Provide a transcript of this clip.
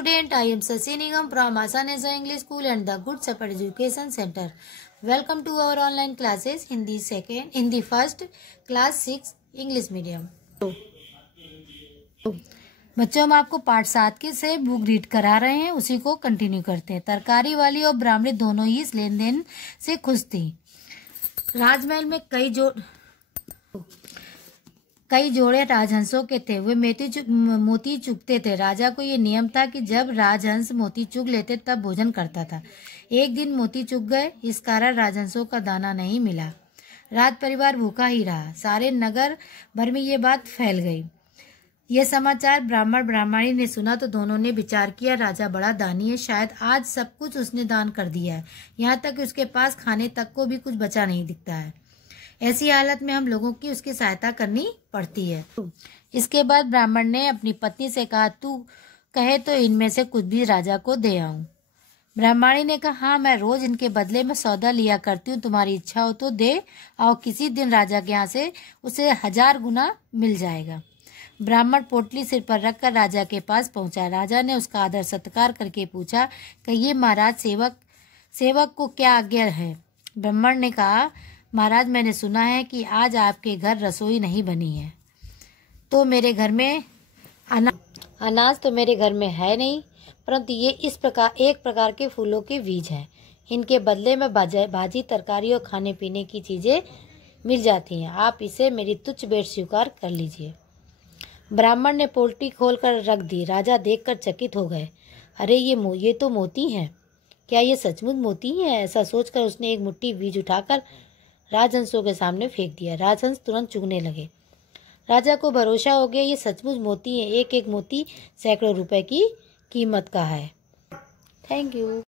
Student, I am Sasi Nigam from Asanesa English School and the Good Shepherd Education Center. Welcome to our online classes in the first class 6 English medium. बच्चों, हम आपको पाठ 7 के से book read करा रहे हैं, उसी को कंटिन्यू करते हैं। तरकारी वाली और ब्राह्मणी दोनों ही इस लेन देन से खुश थी। राजमहल में कई जोड़े राजहंसों के थे। वे मोती चुगते थे। राजा को ये नियम था कि जब राजहंस मोती चुग लेते तब भोजन करता था। एक दिन मोती चुग गए, इस कारण राजहंसों का दाना नहीं मिला। राज परिवार भूखा ही रहा। सारे नगर भर में ये बात फैल गई। यह समाचार ब्राह्मणी ने सुना तो दोनों ने विचार किया, राजा बड़ा दानी है, शायद आज सब कुछ उसने दान कर दिया है, यहाँ तक कि उसके पास खाने तक को भी कुछ बचा नहीं दिखता है। ऐसी हालत में हम लोगों की उसकी सहायता करनी पड़ती है। इसके बाद ब्राह्मण ने अपनी पत्नी से कहा, तू कहे तो इनमें से कुछ भी राजा को दे आऊं। ब्राह्मणी ने कहा, हाँ, मैं रोज इनके बदले में सौदा लिया करती हूँ, तुम्हारी इच्छा हो तो दे आओ, किसी दिन राजा के यहाँ से उसे 1000 गुना मिल जाएगा। ब्राह्मण पोटली सिर पर रखकर राजा के पास पहुंचा। राजा ने उसका आदर सत्कार करके पूछा, कहिए महाराज, सेवक को क्या आज्ञा है? ब्राह्मण ने कहा, महाराज, मैंने सुना है कि आज आपके घर रसोई नहीं बनी है, तो मेरे घर में अनाज तो मेरे घर में है नहीं, परंतु ये एक प्रकार के फूलों के बीज हैं। इनके बदले में भाजी, तरकारी और खाने पीने की चीजें मिल जाती हैं। आप इसे मेरी तुच्छ भेंट स्वीकार कर लीजिए। ब्राह्मण ने पोटली खोलकर रख दी। राजा देखकर चकित हो गए। अरे, ये तो मोती हैं। क्या ये सचमुच मोती हैं? ऐसा सोचकर उसने एक मुट्ठी बीज उठाकर राजहंसों के सामने फेंक दिया। राजहंस तुरंत चुगने लगे। राजा को भरोसा हो गया, ये सचमुच मोती हैं। एक एक मोती सैकड़ों रुपए की कीमत का है। Thank you.